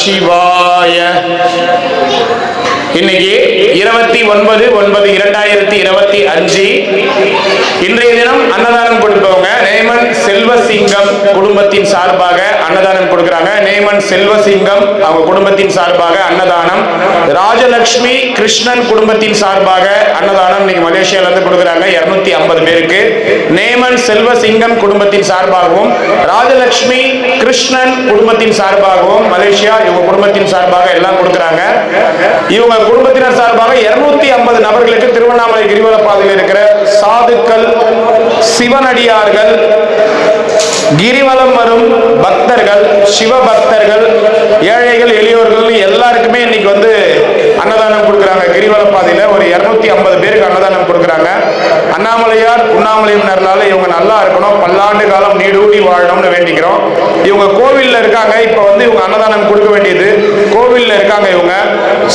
சிவாய. இன்னைக்கு 29/9/2025 இன்றைய தினம் அன்னதானம் கொடுப்பவங்க நேமன் செல்வசிங்கம் குடும்பத்தின் சார்பாக அன்னதானம் கொடுக்கிறாங்க. நேமன் செல்வசிங்கம் அவங்க குடும்பத்தின் சார்பாக அன்னதானம். ராஜலட்சுமி கிருஷ்ணன் குடும்பத்தின் சார்பாக அன்னதானம் இன்னைக்கு மலேசியால இருந்து கொடுக்கிறாங்க 250 பேருக்கு. நேமன் செல்வசிங்கம் குடும்பத்தின் சார்பாகவும் ராஜலட்சுமி கிருஷ்ணன் குடும்பத்தின் சார்பாகவும் மலேசியா இவங்க குடும்பத்தின் சார்பாக எல்லாம் கொடுக்கிறாங்க. இவங்க குடும்பத்தினர் சார்பாக 250 நபர்களுக்கு திருவண்ணாமலை கிரிவல பாதையில் இருக்கிற சாதுக்கள், சிவனடியார்கள், கிரிவலம் வரும் பக்தர்கள், சிவபக்தர்கள், ஏழைகள், எளியோர்கள் எல்லாருக்குமே இன்னைக்கு அன்னதானம் கொடுக்குறாங்க. கிரிவல பாதையில ஒரு 250 பேருக்கு அன்னதானம் கொடுக்குறாங்க. அண்ணாமலையார் உண்ணாமலையினர்களால இவங்க நல்லா இருக்கணும், பல்லாண்டு காலம் நீடூடி வாழணும்னு வேண்டிக்கிறோம். இவங்க கோவில்ல இருக்காங்க. இப்ப இவங்க அன்னதானம் கொடுக்க வேண்டியது கோவில்ல இருக்காங்க இவங்க.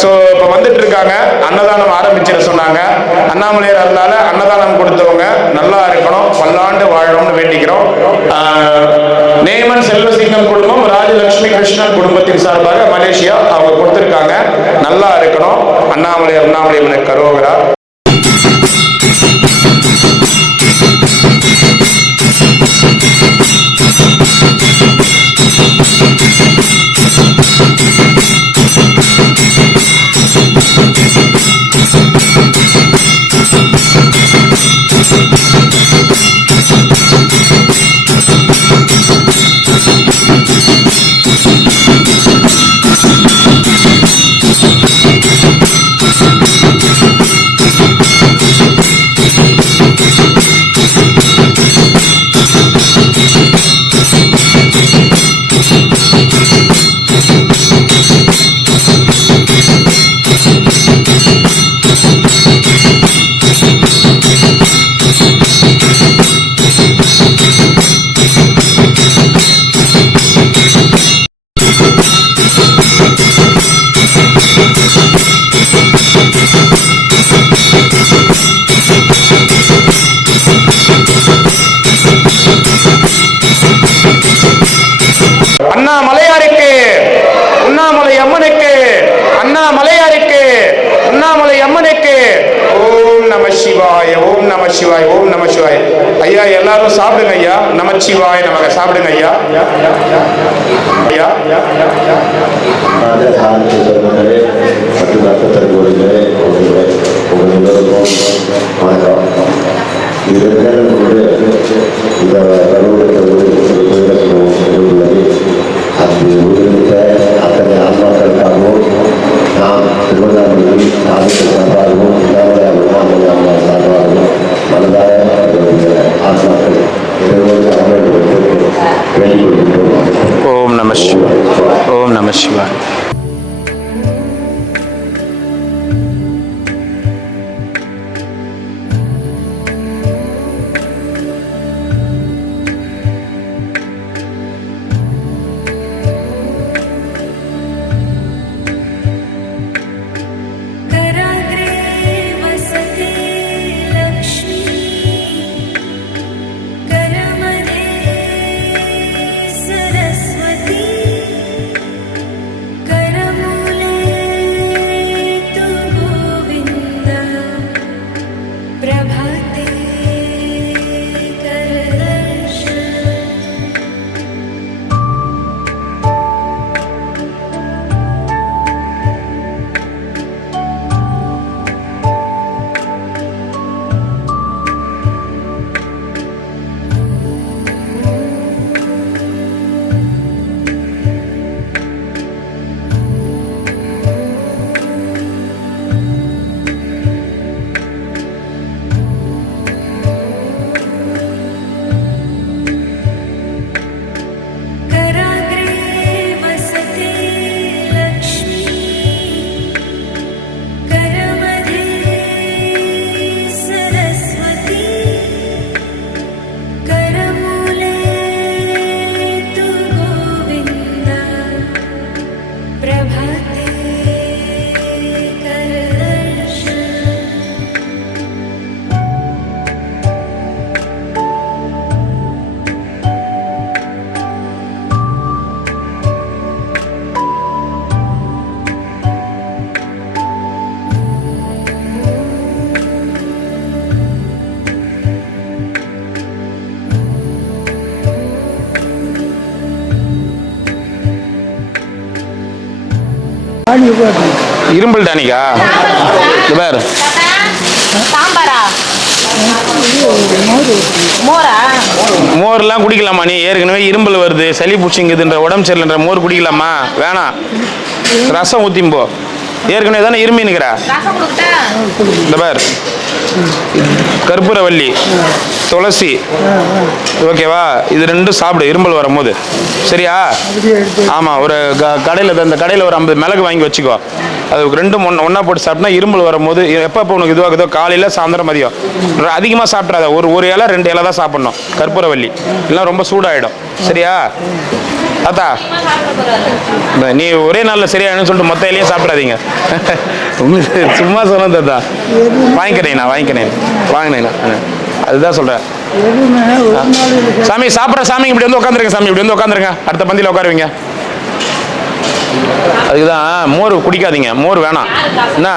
சோ இப்ப வந்துட்டு இருக்காங்க. அன்னதானம் ஆரம்பிச்சிட சொன்னாங்க. அண்ணாமலையார் அருளால அன்னதானம் கொடுத்தவங்க நல்லா இருக்கணும், பல்லாண்டு வாழணும்னு வேண்டிக்கிறோம். நேமன் செல்வசிங்கம் குடும்பம் ராஜலட்சுமி கிருஷ்ணன் குடும்பத்தின் சார்பாக மலேசியா அவங்க கொடுத்திருக்காங்க. நல்லா இருக்கணும். அண்ணாமலை கரோகரா. அண்ணாமலையாருக்கு, உண்ணாமலை அம்மனுக்கு, அண்ணாமலையாருக்கு, உண்ணாமலை அம்மனுக்கு. ஓம் நம சிவாய, ஓம் நம சிவாய, ஓம் நம சிவாய. ஐயா எல்லாரும் சாப்பிடுங்க ஐயா. நமச்சிவாய நமக. சாப்பிடுங்க ஐயா. ஐயா அத்தனை ஆன்மாக்களுக்காகவும் நாம் திருவண்ணாமலையில் சாதிக்க சார்பாகவும் சார்பாகவும் மனதார ஆன்மாக்கள் வேண்டிக் கொள்கின்றோம். ஓம் நம சிவாய, ஓம் நம சிவாய. டானிக் போட்டேன். இரும்பல் டானிக்கா? இது பாரு. சாம்பாரா? மோரா? மோர்லாம் குடிக்கலாமா நீ? ஏற்கனவே இரும்பல் வருது, சளி பிடிச்சிங்குதுன்ற, உடம்பு சரியில்லைன்ற மோர் குடிக்கலாமா? வேணாம், ரசம் ஊற்றிம்போ. ஏற்கனவே தானே இருமின்னுக்கிற. ரசம் கொடுத்தா? இந்த பார், கற்பூரவல்லி, துளசி, ஓகேவா? இது ரெண்டும் சாப்பிடு இரும்பல் வரும்போது, சரியா? ஆமாம், ஒரு கடையில் இந்த கடையில் ஒரு 50 மிளகு வாங்கி வச்சுக்கோ. அது ரெண்டும் ஒன்றா போட்டு சாப்பிட்டா இரும்பல் வரும்போது எப்போ உனக்கு இதுவாகுதோ, காலையில் சாயந்தரம் மதியம் அதிகமாக சாப்பிட்றாத. ஒரு இலை 2 இலை தான் சாப்பிட்ணும் கற்பூரவல்லி, இல்லைன்னா ரொம்ப சூடாகிடும், சரியா? அத்தா நீ ஒரே நாளில் சரியாயிடும் சொல்லிட்டு மொத்த இலையும் சாப்பிடாதீங்க. உங்களுக்கு சும்மா சொன்னது தாத்தா. வாங்கினேண்ணா அதுதான் சொல்கிறேன். சாமி சாப்பிட்ற சாமி இப்படி வந்து உட்காந்துருங்க. சாமி இப்படி வந்து உட்காந்துருங்க, அடுத்த பந்தியில் உட்காருவீங்க. அதுக்கு தான் மோர் குடிக்காதீங்க, மோர் வேணாம். என்ன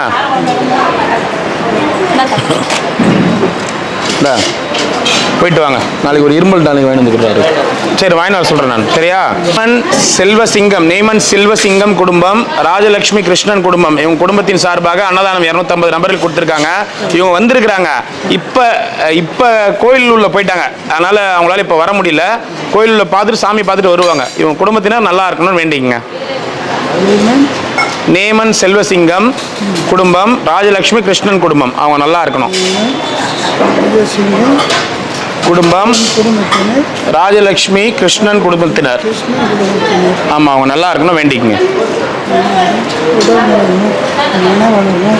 போயிட்டு வாங்க, நாளைக்கு ஒரு இரும்பல் டானிக் வாங்கி வந்துக்கிறாரு. சரி, வாங்கி வர சொல்கிறேன் நான், சரியா? செல்வசிங்கம், நேமன் செல்வசிங்கம் குடும்பம், ராஜலட்சுமி கிருஷ்ணன் குடும்பம், இவங்க குடும்பத்தின் சார்பாக அன்னதானம் 250 நபர்கள் கொடுத்துருக்காங்க. இவங்க வந்திருக்கிறாங்க. இப்போ கோயில் உள்ள போயிட்டாங்க, அதனால் அவங்களால இப்போ வர முடியல. கோயில் உள்ள பார்த்துட்டு சாமி பார்த்துட்டு வருவாங்க. இவங்க குடும்பத்தினர் நல்லா இருக்கணும்னு வேண்டிக்கங்க. நேமன் செல்வசிங்கம் குடும்பம், ராஜலட்சுமி கிருஷ்ணன் குடும்பம், அவங்க நல்லா இருக்கணும். குடும்பம், ராஜலட்சுமி கிருஷ்ணன் குடும்பத்தினர், ஆமாம், அவங்க நல்லா இருக்கணும் வேண்டிக்கங்க.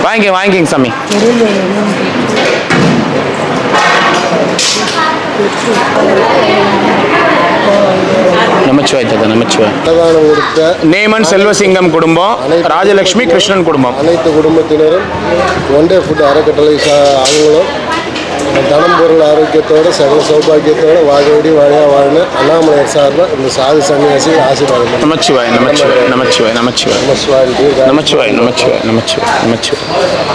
வாங்கிக்கங்க சாமி. நமச்சிவாய் தாத்தா, நமச்சிவாய். அன்னதானம் கொடுத்த நேமன் செல்வசிங்கம் குடும்பம், ராஜலட்சுமி கிருஷ்ணன் குடும்பம், அனைத்து குடும்பத்தினரும் ஒன் டே ஃபுட் அறக்கட்டளை அவங்களும் தனம் பொருள் ஆரோக்கியத்தோடு சகல சௌபாகியத்தோடு வாழோடி வாழையா வாழணும். அண்ணாமலையார் சார்பாக இந்த சாது சன்னியாசி ஆசீர்வாதம். நமச்சிவாய் நமச்சிவாய் நமச்சிவாய் நமச்சிவாய் நமச்சிவாய் நமச்சிவாய் நமச்சிவாய் நமச்சிவாய்.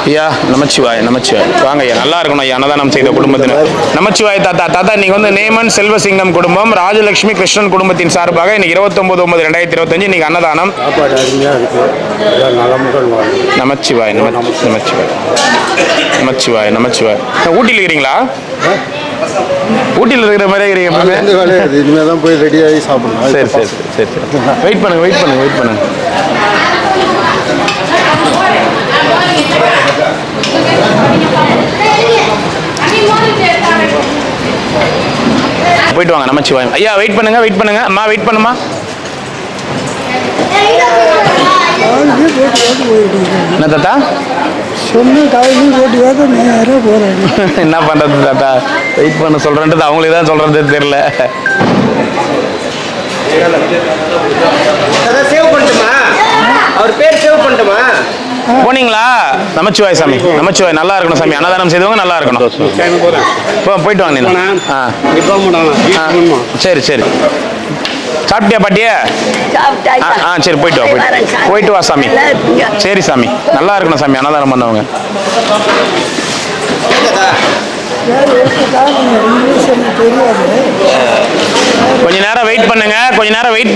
ஐயா நமச்சிவாய் நமச்சிவாய். வாங்க ஐயா, நல்லா இருக்கணும் ஐயா அன்னதானம் செய்த குடும்பத்தினர். நமச்சிவாய் தாத்தா. தாத்தா நீங்கள் வந்து நேமன் செல்வசிங்கம் குடும்பம், ராஜலட்சுமி கிருஷ்ணன் குடும்பத்தின் சார்பாக இன்னைக்கு 29/9/2025 இன்னைக்கு அன்னதானம். சாப்பாடு அருமையாக இருக்குது, நலமுடன் வாழும். நமச்சிவாய் நமச்சிவாய் நமச்சிவாய் நமச்சிவாய். ஊட்டியில் இருக்கிறீங்களா? ஊட்டியில் இருக்கிற மாதிரி இருக்கிறீங்க. இனிமேல் தான் போய் ரெடி ஆகி சாப்பிடணும். சரி சரி சரி சரி, வெயிட் பண்ணுங்க. போயிட்டு வாங்க. நமச்சிவாய் ஐயா, வெயிட் பண்ணுங்க. அம்மா வெயிட் பண்ணுமா. என்ன தாத்தா சொன்ன காலையில் ஓட்டி வாக்க நேராக போகிறேன். என்ன பண்ணுறது தாத்தா, வெயிட் பண்ண சொல்கிறேன்றது அவங்களே தான் சொல்கிறது தெரியல. சேவ் பண்ணட்டுமா? அவர் பேர் சேவ் பண்ணட்டுமா? போனீங்களா? நமச்சிவாய் சாமி, நமச்சிவாய். நல்லா இருக்கணும் சாமி, அன்னதானம் செய்தவங்க நல்லா இருக்கணும். போயிட்டு வாங்க நீ. சரி சரி. சாப்பிட்டியா பாட்டியா? சரி, போயிட்டு வா சாமி. சரி சாமி, நல்லா இருக்கணும் சாமி அன்னதானம் பண்ணவங்க. கொஞ்ச நேரம் வெயிட்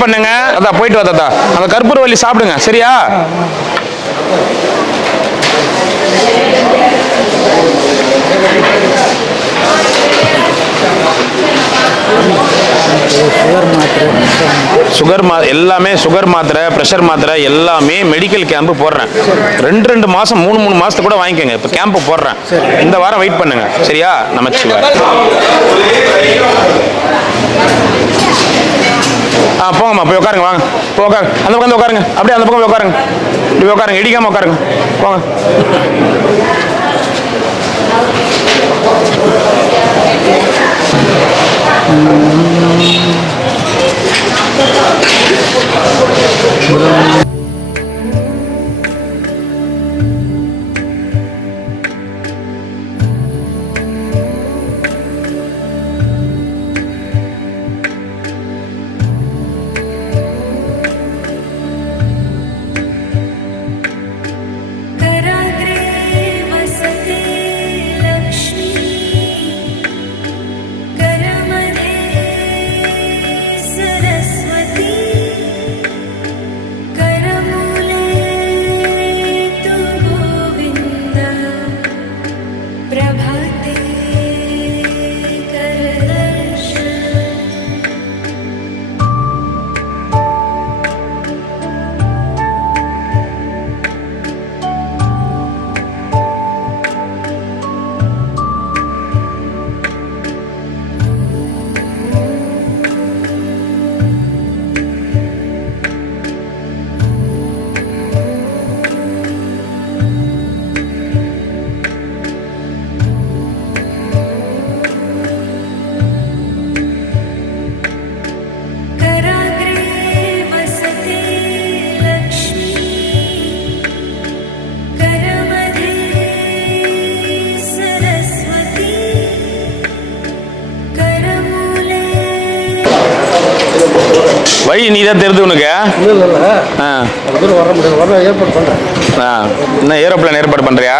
பண்ணுங்க. அதான் போயிட்டு வா தாத்தா. அந்த கற்பூரவல்லி சாப்பிடுங்க, சரியா? எல்லாமே சுகர் மாத்திரை, ப்ரெஷர் மாத்திரை எல்லாமே மெடிக்கல் கேம்ப் போடுறேன். 2 மாதம் 3 மாதத்துக்கு கூட வாங்கிக்கோங்க. இப்போ கேம்ப் போடுறேன், இந்த வாரம் வெயிட் பண்ணுங்க, சரியா? நமச்சிவாய். போங்கம்மா, போய் உட்காருங்க. வாங்க, போய் உட்காருங்க. அந்த பக்கம் உட்காருங்க, அப்படியே அந்த பக்கம் உட்காருங்க. இப்படி உட்காருங்க, இடிக்காம உட்காருங்க. போங்க. सरस्वती வழி நீ தான் தெரிஞ்சு உனக்கு. இல்லை இல்லை ஆ அது பேர் வர முடியாது, வர ஏற்பாடு பண்ணுறேன். ஆ இன்னும் ஏரோப்ளேன் ஏற்பாடு பண்ணுறியா?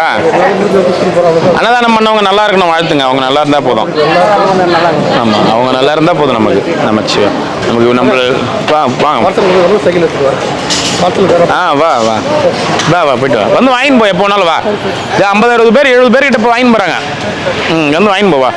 அன்னதானம் பண்ணவங்க நல்லா இருக்கணும், வாழ்த்துங்க. அவங்க நல்லா இருந்தால் போதும். ஆமாம், அவங்க நல்லா இருந்தால் போதும் நமக்கு. நமக்கு நம்ம வாங்க. சைக்கிள் எடுத்துருவேன் பார்த்துல வேற வா வா வா வா போயிட்டு வா. வந்து வாங்கின்னு போ, எப்போ வேணாலும் வா. 50-60 பேர் 70 பேர்கிட்ட இப்போ வாங்கின்னு போகிறாங்க. வந்து வாங்கின்னு போவா.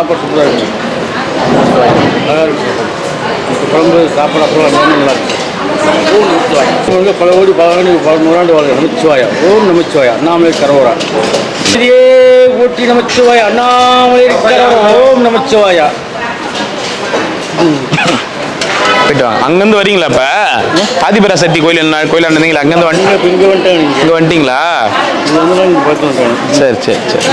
சாப்பாடு சூப்பராக இருக்கும், நல்லா இருக்கும். குழம்பு சாப்பாடு அப்புறம் எல்லாமே நல்லா இருக்கும். ஓம் நமச்சிவாயா. வந்து பல கோடி பல நூறாண்டு வாழ்க. நமச்சிவாயா. ஓம் நமச்சிவாயா. அண்ணாமலை கரோரா. இதே ஊட்டி நமச்சிவாயா. அண்ணாமலை கரோரா. ஓம் நமச்சிவாயா. போயிட்டு வாங்க. அங்கேருந்து வரீங்களா இப்போ? ஆதிபராசக்தி கோயிலாண்ட இருந்தீங்களா? அங்கேருந்து இங்கே வந்துட்டேன். இங்கே வந்துட்டீங்களா? இங்கே வந்து தான் இங்கே பார்த்து வந்துட்டேன். சரி சரி சரி.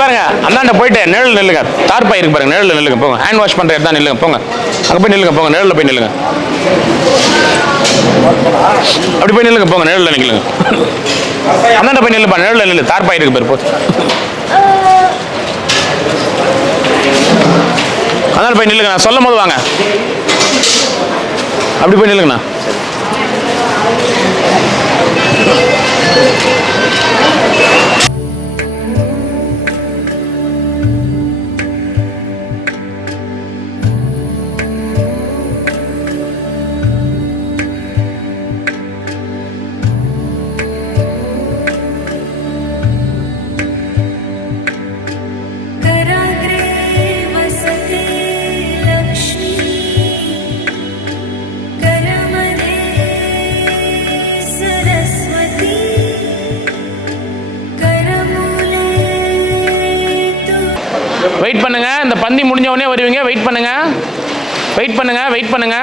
பாருங்க, அந்தாண்ட போயிட்டு நிழல் நில்லுங்க. தார்பாய் இருக்கு பாருங்க, நிழல் நில்லுங்க. போங்க, ஹேண்ட் வாஷ் பண்ற இடத்துல நில்லுங்க. போங்க, அங்க போய் நில்லுங்க. போங்க, நிழல்ல போய் நில்லுங்க. அப்படி போய் நில்லுங்க. போங்க, நிழல்ல நில்லுங்க. அந்தாண்ட போய் நில்லுப்பா, நிழல்ல நில்லு. தார்பாய் இருக்கு பாரு. போ, அந்தாண்ட போய் நில்லுங்க. நான் சொல்லும் போது வாங்க. அப்படி போய் நில்லுங்கண்ணா. வெயிட் பண்ணுங்க. இந்த பந்தி முடிஞ்ச உடனே வருவீங்க. வெயிட் பண்ணுங்க, வெயிட் பண்ணுங்க, வெயிட் பண்ணுங்க.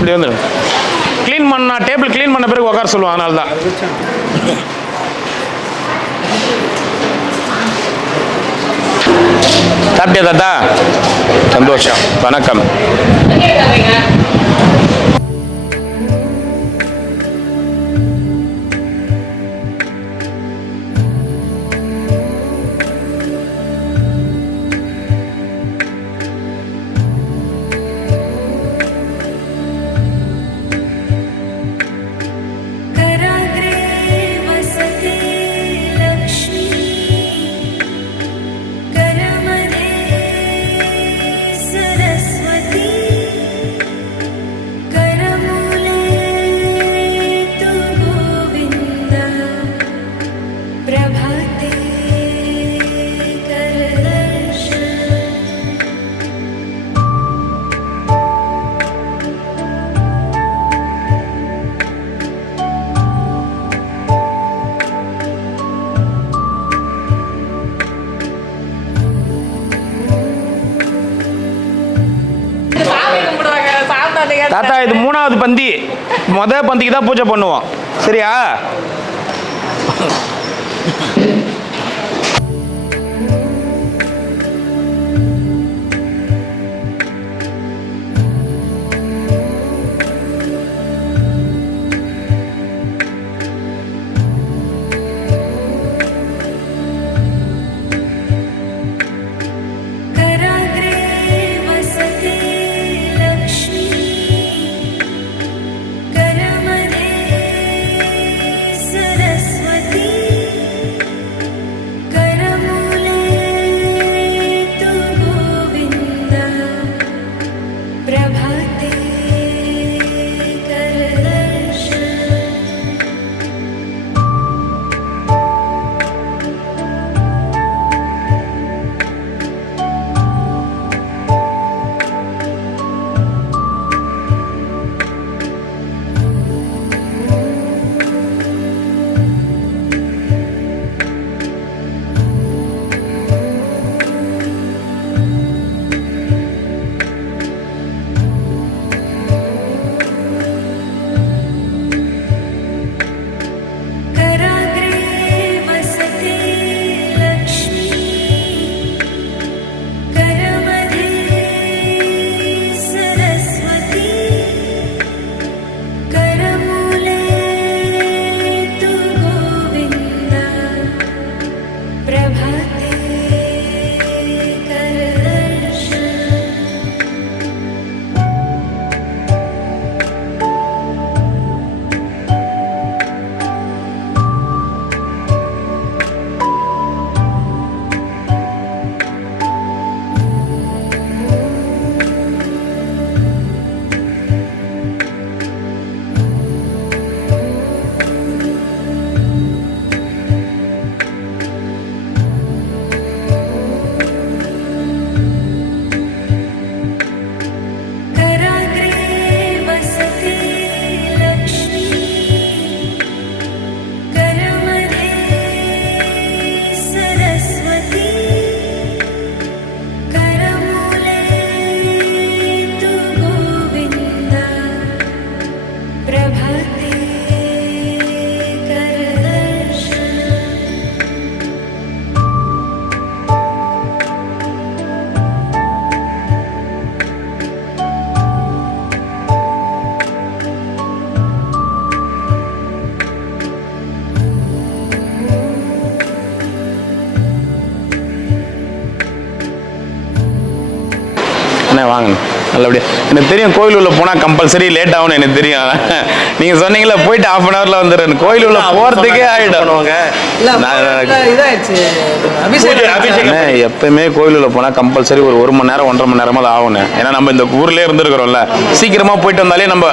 இப்படி வந்துடும். க்ளீன் பண்ணா டேபிள் க்ளீன் பண்ண பிறகு உட்கார சொல்லுவாங்க. அதனால தான். சாப்பிட்டியா தாத்தா? சந்தோஷம். வணக்கம். தாத்தா, இது 3வது பந்தி. முதல் பந்திக்கு தான் பூஜை பண்ணுவோம். சரியா? அண்ணே வாங்க நல்லபடியா. எனக்கு தெரியும் கோயில் உள்ள போனால் கம்பல்சரி லேட் ஆகும்னு எனக்கு தெரியும். நீங்கள் சொன்னீங்களா போயிட்டு ½ அன் ஹவரில் வந்துடுறேன். கோயில் உள்ள போகிறதுக்கே ஆகிடும். அண்ணே எப்பயுமே கோயில் உள்ள போனால் கம்பல்சரி ஒரு 1 மணி நேரம் 1.5 மணி நேரமாவது ஆகணும். ஏன்னா நம்ம இந்த ஊர்லேயே இருந்துருக்கிறோம்ல, சீக்கிரமாக போயிட்டு வந்தாலே நம்ம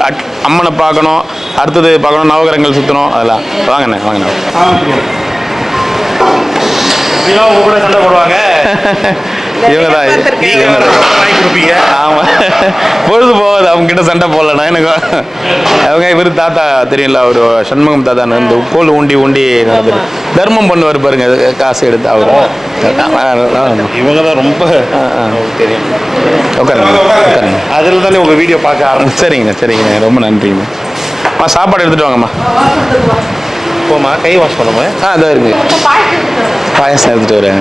அம்மனை பார்க்கணும், அடுத்தது பார்க்கணும், நவகிரகங்கள் சுற்றணும், அதெல்லாம். வாங்கண்ணே வாங்கண்ணே. உங்க கூட சண்டை போடுவாங்க. இவங்க தான் ஆமா, பொழுது போகாது அவங்க கிட்ட சண்டை போடலண்ணா எனக்கு. அவங்க இவர் தாத்தா தெரியும்ல, அவர் சண்முகம் தாத்தா இந்த கோல் ஊண்டி ஊண்டி நடந்துரு தர்மம் பண்ணுவார் பாருங்க, காசு எடுத்து அவர். இவங்க தான் ரொம்ப தெரியும். உட்காருங்க உட்காருங்க. அதில் தானே உங்க வீடியோ பார்க்க ஆரம்பிச்சு. சரிங்கண்ணா சரிங்கண்ணா, ரொம்ப நன்றிங்கண்ணா. சாப்பாடு எடுத்துட்டு வாங்கம்மா. போமா, கை வாஷ் பண்ணுமா? அதோ இருக்கு, பாயசம் எடுத்துட்டு வரேன்.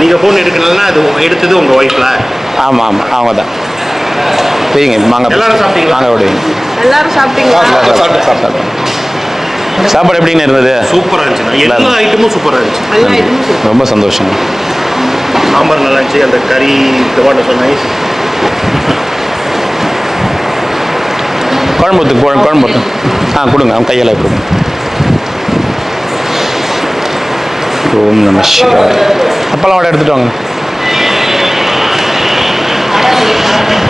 நீங்க போன் எடுக்கணும்னா அது எடுத்தது உங்க ஒய்ஃப்ல? ஆமாம் ஆமாம், அவங்க தான். சரிங்க, வாங்க எல்லாரும் சாப்பிட்டீங்களா? வாங்க விடுவீங்க. எல்லாரும் சாப்பிட்டீங்களா? சாப்பிட்டேன். சாப்பாடு எப்படின்னு இருந்தது? சூப்பராக இருந்துச்சு. எல்லா ஐட்டமும் சூப்பராக இருந்துச்சு. எல்லா ஐட்டமும் ரொம்ப சந்தோஷம். சாம்பார் நல்லா இருந்துச்சு. அந்த கறி டொமாட்டோ ஸோ நைஸ். குழம்பு குழம்பு கொடுங்க, அவங்க கையால் கொடுங்க. ஓம் நம சிவாய. அப்பெல்லாம் வடை எடுத்துட்டு வாங்க.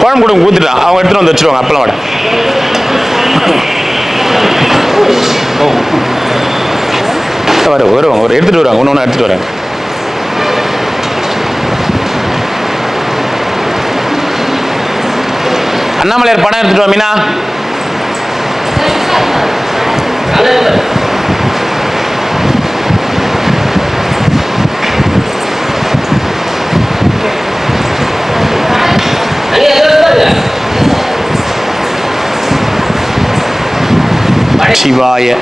குழம்பு கொடுங்க, ஊற்றிட்டான் அவங்க எடுத்துகிட்டு வந்து வச்சுருவாங்க. அப்பெல்லாம் வடை வருவாங்க, ஒரு எடுத்துகிட்டு வருவாங்க, ஒன்று எடுத்துகிட்டு வராங்க. அண்ணாமலையார் படம் எடுத்துட்டு வா மீனா. சிவாய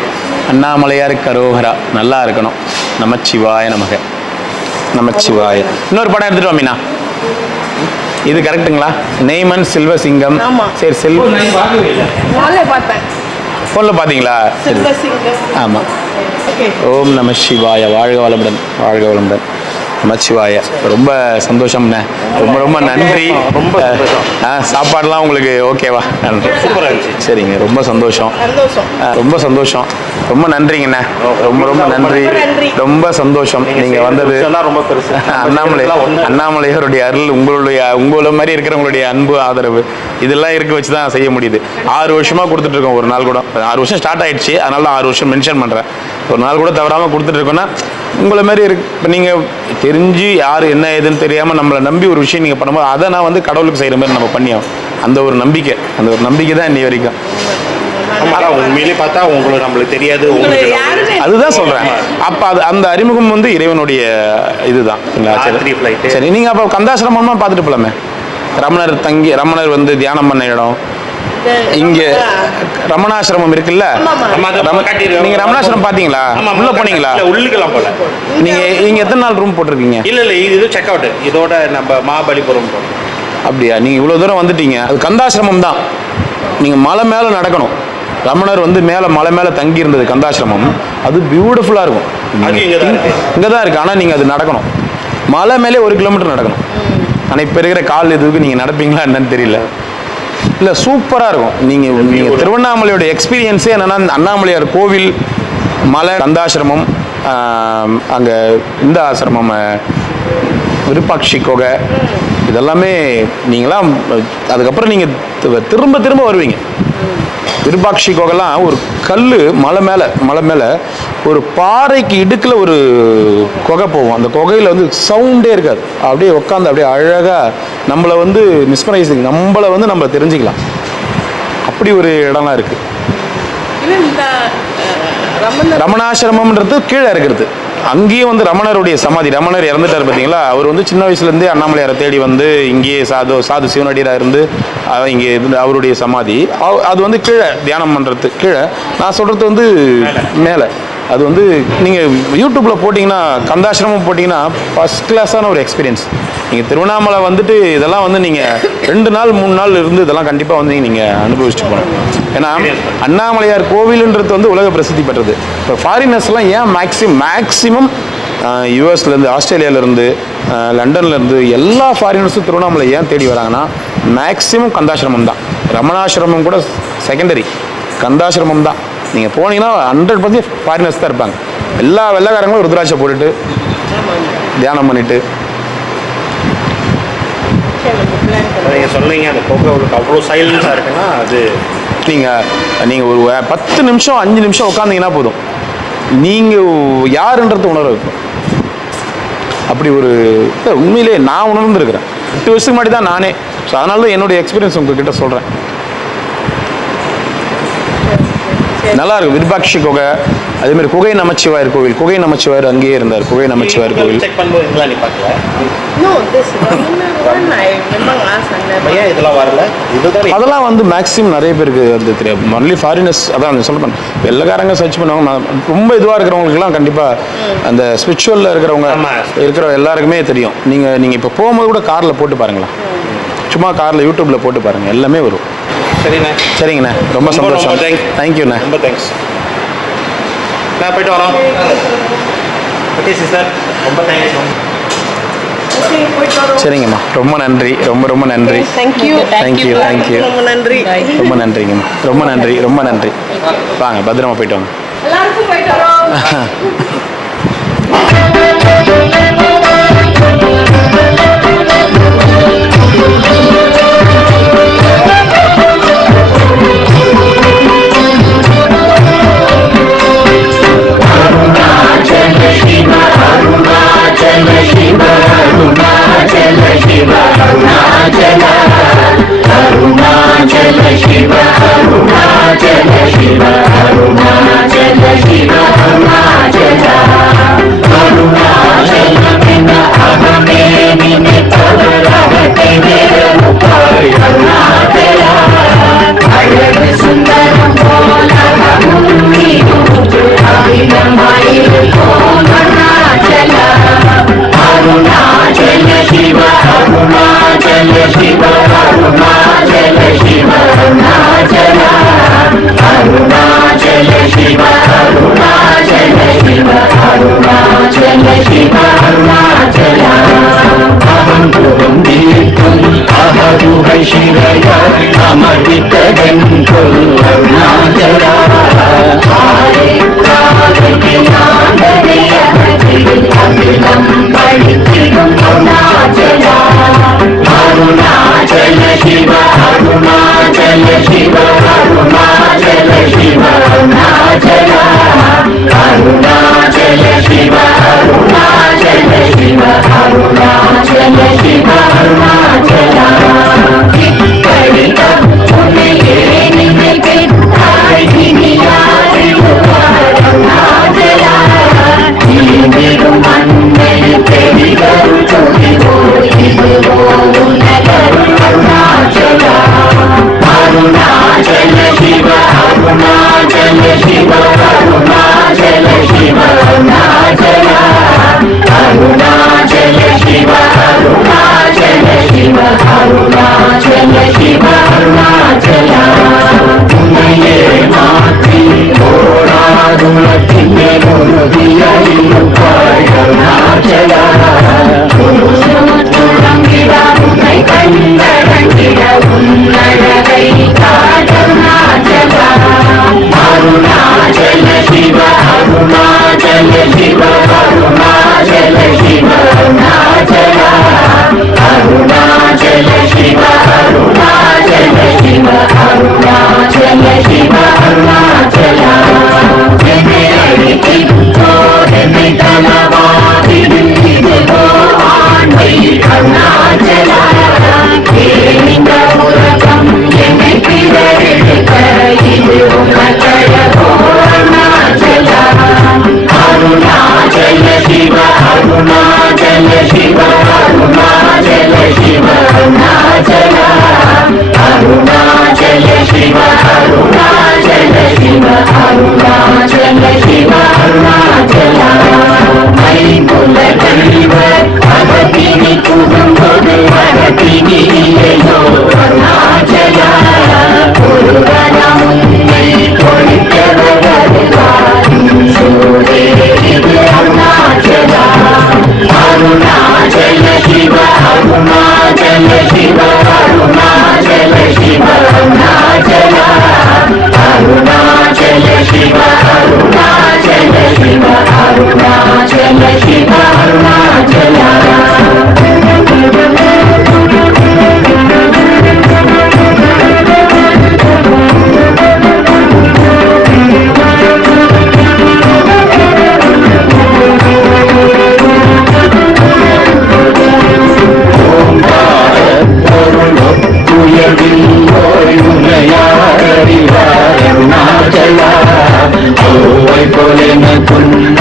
அண்ணாமலையார் கரோகரா. நல்லா இருக்கணும். நமச்சிவாய நமக. நமச்சிவாய. இன்னொரு படம் எடுத்துட்டு வா மீனா. இது கரெக்டுங்களா? நெய்மன் செல்வசிங்கம். சரி, பார்த்தேன். ஃபோனில் பார்த்தீங்களா? ஆமாம். ஓம் நம சிவாய. வாழ்க வளமுடன், வாழ்க வளமுடன். நமச்சிவாய. ரொம்ப சந்தோஷம்ண்ணே, ரொம்ப ரொம்ப நன்றி. ரொம்ப சாப்பாடுலாம் உங்களுக்கு ஓகேவா? நன்றி, சூப்பராக இருந்துச்சு. சரிங்க, ரொம்ப சந்தோஷம். ரொம்ப சந்தோஷம், ரொம்ப நன்றிங்கண்ணே, ரொம்ப ரொம்ப நன்றி, ரொம்ப சந்தோஷம். நீங்கள் வந்தது ரொம்ப பெருசு. அண்ணாமலையாருடைய அருள், உங்களை மாதிரி இருக்கிறவங்களுடைய அன்பு ஆதரவு இதெல்லாம் இருக்க வச்சு தான் செய்ய முடியுது. 6 வருஷமாக கொடுத்துட்ருக்கோம். ஒரு நாள் கூட 6 வருஷம் ஸ்டார்ட் ஆகிடுச்சு, அதனால 6 வருஷம் மென்ஷன் பண்ணுறேன். ஒரு நாள் கூட தவறாமல் கொடுத்துட்ருக்கோன்னா உங்களை மாதிரி இப்போ நீங்கள் தெரிஞ்சு யார் என்ன ஏதுன்னு தெரியாமல் நம்மளை நம்பி ஒரு விஷயம் நீங்கள் பண்ணும்போது அதை நான் வந்து கடவுளுக்கு செய்கிற மாதிரி நம்ம பண்ணியோம். அந்த ஒரு நம்பிக்கை தான் இன்னி வரைக்கும். உண்மையிலே பார்த்தா உங்களுக்கு நம்மளுக்கு தெரியாது, அதுதான் சொல்கிறேன். அப்போ அந்த அறிமுகம் வந்து இறைவனுடைய இதுதான். சரி, நீங்கள் அப்போ கந்தாசிரமமாக பார்த்துட்டு போகலாமே. ரமணர் வந்து தியானம் பண்ண இடம் இங்க ரமணாசிரமம் இருக்குல்ல, நீங்க ரமணாசிரமம் பாத்தீங்களா? உள்ள போனீங்களா? உள்ளுக்கெல்லாம் போல. நீங்க எத்தனை நாள் ரூம் போட்டிருக்கீங்க? இல்ல இது செக் அவுட். இதோட நம்ம மகாபலிபுரம் போறோம். அப்படியா? நீங்க இவ்வளவு தூரம் வந்துட்டீங்க. அது கந்தாசிரமம் தான். நீங்க மலை மேல நடக்கணும். ரமணர் வந்து மலை மேல தங்கி இருந்தது கந்தாசிரமம். அது பியூட்டிஃபுல்லா இருக்கும். இங்கதான் இருக்கு, ஆனா நீங்க அது நடக்கணும். மலை மேலே 1 கிலோமீட்டர் நடக்கணும். ஆனா இப்ப இருக்கிற கால் இதுக்கு நீங்க நடப்பீங்களா என்னன்னு தெரியல. இல்லை, சூப்பராக இருக்கும். நீங்கள் திருவண்ணாமலையோட எக்ஸ்பீரியன்ஸே என்னென்னா, அண்ணாமலையார் கோவில், மலை, கந்தாசிரமம், அங்கே இந்த ஆசிரமம், விருப்பாட்சி குகை, இதெல்லாமே நீங்களாம் அதுக்கப்புறம் நீங்கள் திரும்ப திரும்ப வருவீங்க. விருப்பாட்சி குகைலாம் ஒரு கல் மலை மேலே ஒரு பாறைக்கு இடுக்கில் ஒரு குகை போகும். அந்த குகையில் வந்து சவுண்டே இருக்காது. அப்படியே உட்காந்து அப்படியே அழகாக நம்மளை வந்து மிஸ்மரைசிங், நம்மளை வந்து நம்ம தெரிஞ்சுக்கலாம். அப்படி ஒரு இடம்லாம் இருக்குது. ரமணாசிரமம்ன்றது கீழே இருக்கிறது. அங்கேயும் வந்து ரமணருடைய சமாதி. ரமணர் இறந்துட்டார் பார்த்தீங்களா? அவர் வந்து சின்ன வயசுலேருந்தே அண்ணாமலையாரை தேடி வந்து இங்கேயே சாது சிவனடியாராக இருந்து இங்கே இருந்து அவருடைய சமாதி. அது வந்து கீழே தியானம் பண்ணுறது கீழே. நான் சொல்கிறது வந்து மேலே. அது வந்து நீங்கள் யூடியூப்பில் போட்டிங்கன்னா, கந்தாசிரமம் போட்டிங்கன்னா ஃபஸ்ட் கிளாஸான ஒரு எக்ஸ்பீரியன்ஸ். நீங்கள் திருவண்ணாமலை வந்துட்டு இதெல்லாம் வந்து நீங்கள் 2 நாள் 3 நாள் இருந்து இதெல்லாம் கண்டிப்பாக வந்து நீங்கள் அனுபவிச்சுட்டு போகணும். ஏன்னா அண்ணாமலையார் கோவிலுன்றது வந்து உலக பிரசித்தி பெற்றது. இப்போ ஃபாரினர்ஸ்லாம் ஏன் மேக்ஸிமம் யூஎஸ்லேருந்து, ஆஸ்திரேலியாவிலேருந்து, லண்டன்லேருந்து எல்லா ஃபாரினர்ஸும் திருவண்ணாமலை ஏன் தேடி வராங்கன்னா மேக்ஸிமம் கந்தாசிரமம் தான். ரமணாசிரமம் கூட செகண்டரி, கந்தாசிரமம் தான். நீங்கள் போனீங்கன்னா 100% ஃபாரினர்ஸ் தான் இருப்பாங்க. எல்லா வெள்ளைக்காரங்களும் ருத்ராட்சை போட்டுட்டு தியானம் பண்ணிட்டு. நீங்கள் சொன்னீங்க அந்த கோகாவுக்கு அவ்வளோ சைலன்ஸாக இருக்குன்னா அது நீங்கள் ஒரு 10 நிமிஷம் 5 நிமிஷம் உட்காந்தீங்கன்னா போதும், நீங்கள் யாருன்றது உணர வைக்கும். அப்படி ஒரு உண்மையிலே நான் உணர்ந்துருக்கிறேன். 8 வருஷத்துக்கு முன்னாடி தான் நானே. ஸோ அதனால தான் என்னுடைய எக்ஸ்பீரியன்ஸ் உங்ககிட்ட சொல்கிறேன். நல்லா இருக்கும். விருபாட்சி குகை, அதேமாதிரி குகை நமச்சிவாயர் கோவில். குகை நமச்சிவாயர் அங்கேயே இருந்தார். குகை நமச்சிவாயர் கோவில். செக் பண்ணும்போது இதெல்லாம் நீ பார்க்கல? No, this one I remember last Sunday. ஏன் இதெல்லாம் வரல? இதுதான் அதெல்லாம் வந்து மேக்ஸிமம் நிறைய பேருக்கு வந்து தெரியாது. மொன்லி ஃபாரினர்ஸ் அதான் சொல்ல வெள்ளைக்காரங்க சர்ச் பண்ணுவாங்க. ரொம்ப இதுவாக இருக்கிறவங்களுக்குலாம் கண்டிப்பாக அந்த ஸ்பிரிச்சுவலில் இருக்கிற எல்லாருக்குமே தெரியும். நீங்கள் இப்போ போகும்போது கூட காரில் போட்டு பாருங்களேன். சும்மா காரில் யூடியூப்பில் போட்டு பாருங்கள், எல்லாமே வரும். சரிண்ணே. சரிங்கண்ணே, ரொம்ப சந்தோஷம். தேங்க்யூண்ணே. ரொம்ப தேங்க்ஸ். நான் போயிட்டு வரோம். ஓகே சிஸ்டர், ரொம்ப தேங்க்ஸ். Okay, போயிட்டு வரோம். சரிங்கம்மா, ரொம்ப நன்றி. ரொம்ப நன்றி. தேங்க்யூ. தேங்க்யூ. ரொம்ப நன்றி. ரொம்ப நன்றிங்கம்மா. ரொம்ப நன்றி. வாங்க, பத்திரமா போயிட்டு வாங்க. எல்லாருக்கும் போயிட்டு வரோம். Arunachal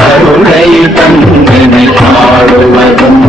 அருளை தந்தனை பாடுவதும்